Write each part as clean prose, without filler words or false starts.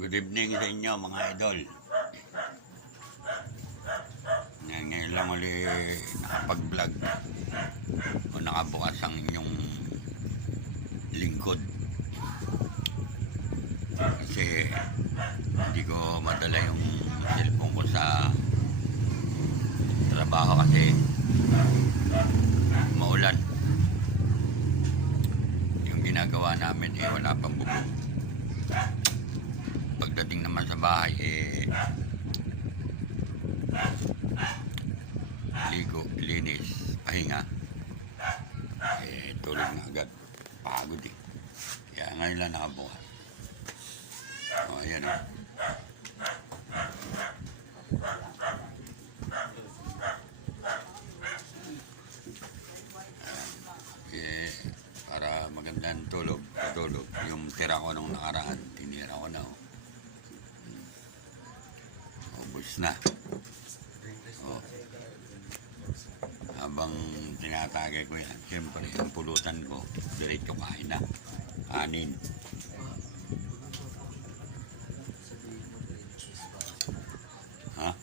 Good evening sa inyo mga idol. Ngayon lang ulit nakapag-vlog o nakabukas ang inyong lingkod. Kasi hindi ko madala yung cellphone ko sa trabaho kasi maulan. Yung ginagawa namin wala pang bubog. Pagdating naman sa bahay ligo, linis, pahinga, tulog na agad, pagod kaya ngayon lang nakabukas. Ayan para magandang tulog yung tira ko nung nakaraan, tinira ko na ubos na. Habang tinatagay ko yan, siyempre ang pulutan ko diretso kain na kanin. Ha?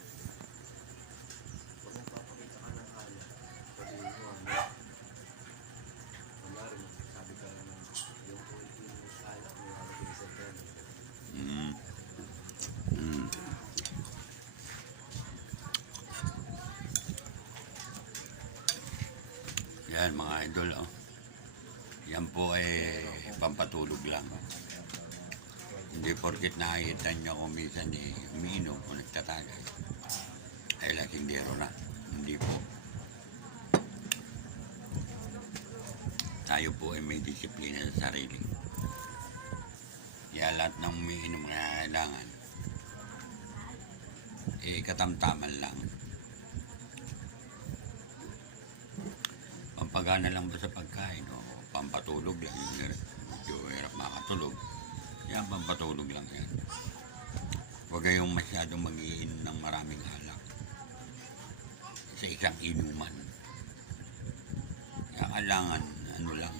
Yan mga idol, yan po ay pampatulog lang. Hindi porkit nakikita nyo kung minsan umiinom o nagtatagay ay lasindero na. Hindi po. Tayo po ay may disiplina sa sarili. Kaya lahat ng umiinom na kailangan katamtaman lang. Pampagana lang ba sa pagkain o pampatulog lang, medyo hirap makatulog, yan pampatulog lang yan. Huwag kayong masyadong mag-iinom ng maraming alak sa isang inuman. Kaya kailangan lang,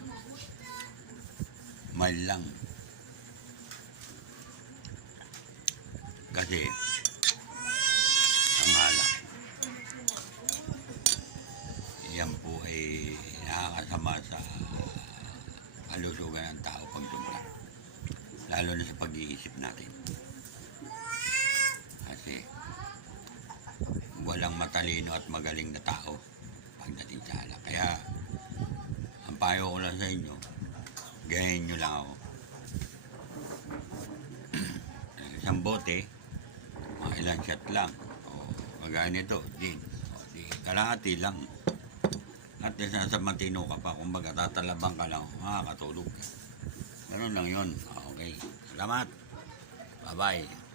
mild lang, kasi ang alak yan po ay nakakasama sa kalusugan ng tao pag sobra, lalo na sa pag-iisip natin, kasi walang matalino at magaling na tao pagdating sa alak. Kaya ang payo ko lang sa inyo, gayahin nyo lang ako. Isang bote, mga ilang shot lang, o magaya nito, di kalahati lang. At sa matino ka pa, kumbaga tatalabang ka lang, makakatulog ka. Ganun lang yun. Okay. Salamat. Bye-bye.